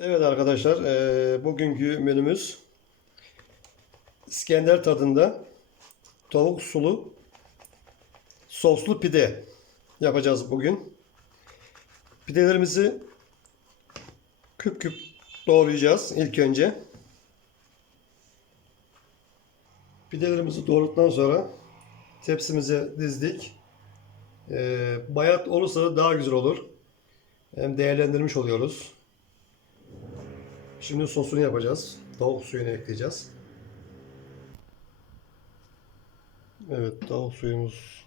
Evet arkadaşlar, eee, bugünkü menümüz İskender tadında tavuk sulu soslu pide yapacağız bugün. Pidelerimizi küp küp doğrayacağız ilk önce. Pidelerimizi doğradıktan sonra tepsimize dizdik. Eee, bayat olursa da daha güzel olur. Hem değerlendirmiş oluyoruz. Şimdi sosunu yapacağız. Tavuk suyunu ekleyeceğiz. Evet, tavuk suyumuz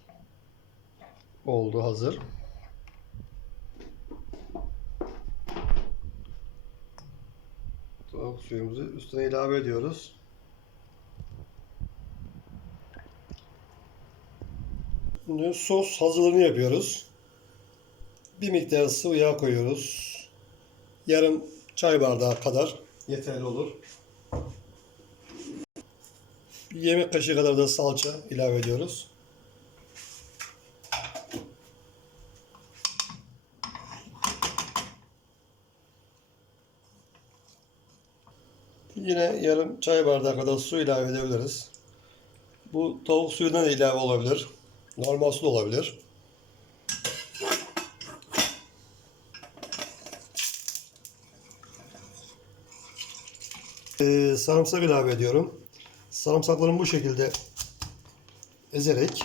oldu hazır. Tavuk suyumuzu üstüne ilave ediyoruz. Şimdi sos hazırlığını yapıyoruz. Bir miktar sıvı yağ koyuyoruz. Yarım çay bardağı kadar yeterli olur. Bir yemek kaşığı kadar da salça ilave ediyoruz. Yine yarım çay bardağı kadar su ilave edebiliriz. Bu tavuk suyundan da ilave olabilir. Normal su da olabilir. Ee, sarımsak ilave ediyorum. Sarımsaklarımı bu şekilde ezerek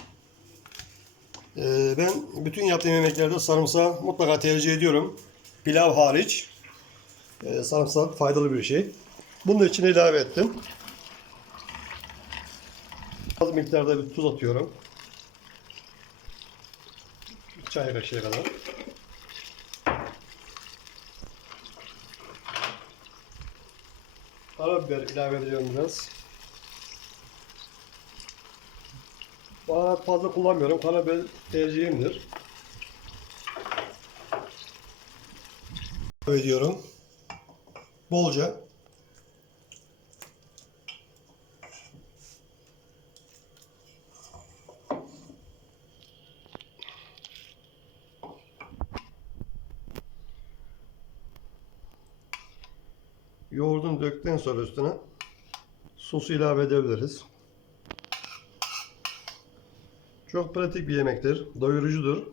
Ee, ben bütün yaptığım yemeklerde sarımsağı mutlaka tercih ediyorum. Pilav hariç. Ee, sarımsak faydalı bir şey. Bunu da içine ilave ettim. Az miktarda bir tuz atıyorum. Çay kaşığı kadar. Karabiber ilave ediyorum biraz. Baharat fazla kullanmıyorum. Karabiber tercihimdir. İlave ediyorum. Bolca. Yoğurdunu döktükten sonra üstüne sosu ilave edebiliriz. Çok pratik bir yemektir. Doyurucudur.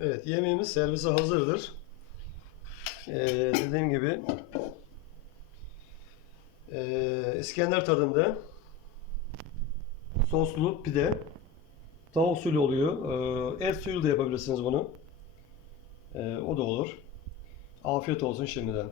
Evet, yemeğimiz servise hazırdır. Ee, dediğim gibi ee, İskender tadında soslu pide tavuk suylu oluyor. Ee, et suyuyla da yapabilirsiniz bunu. Ee, o da olur. Afiyet olsun şimdiden.